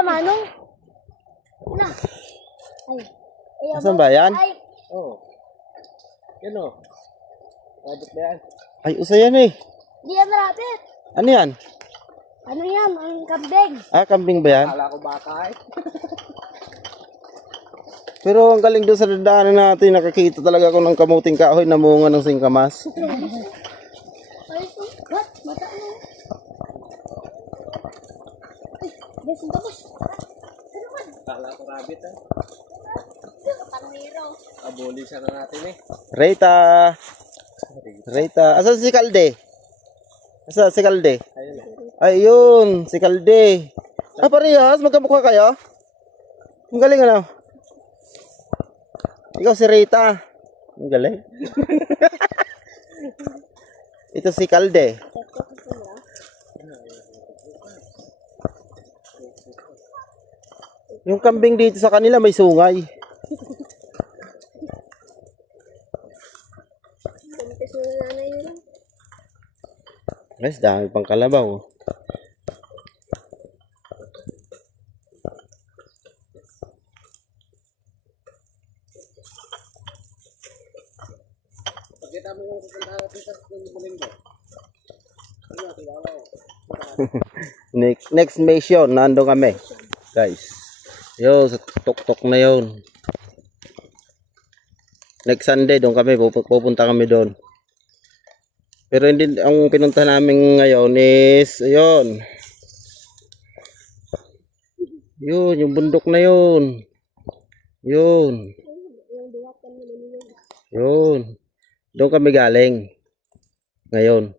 Manong. Na. Ay. Asan ba yan? Ay. Oo. Yan o. Rabbit ba yan? Ay, usa yan eh. Di yan rabbit. Ano yan? Ano yan? Ang kambing. Ah, kambing ba yan? Akala ko baka eh. Pero ang galing doon sa dadaanan natin, nakakita talaga ako ng kamuting kahoy na munga ng singkamas. Ay, what? Mata mo. Ay, besin tapos. Ano man? Akala ko rabbit eh. Paniro. Aboli siya na natin eh. Rita! Rita! Asa si Kalde? Asa si Kalde? Ayun eh. Ayun, si Kalde. Ah, parehas? Magkamukha kayo? Ang galing ano? Ikaw si Rita. Ang galing. Ito si Kalde. Yung kambing dito sa kanila may sungay. Kumpis mo na nanay yun. Guys, dami pang kalabaw. Pagkita mo yung pupunta natin sa linggo. Ano, kilala ko. Next mission, nandun kami. Guys. Yo, sa tuk-tuk na yun. Next Sunday, doon kami. Pupunta kami doon. Pero hindi, ang pinunta namin ngayon is, ayun. Yun, yung bundok na yun. Yun. Yun. Doon kami galing. Ngayon.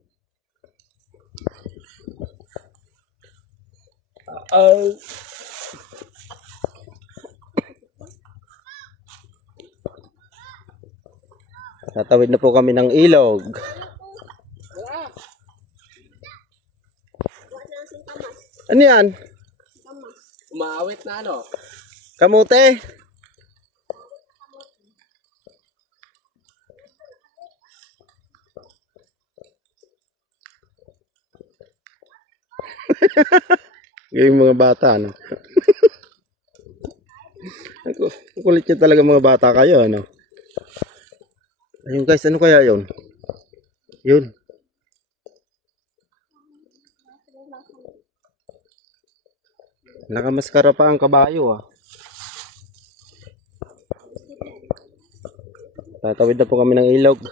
Tatawid na po kami ng ilog. Ano yan? Umaawit na ano? Kamote? Yung mga bata, ano? Kulit nyo talaga mga bata kayo, ano? Ayun guys, ano kaya yun? Yun. Nakamaskara pa ang kabayo, ah. Tatawid na po kami ng ilog.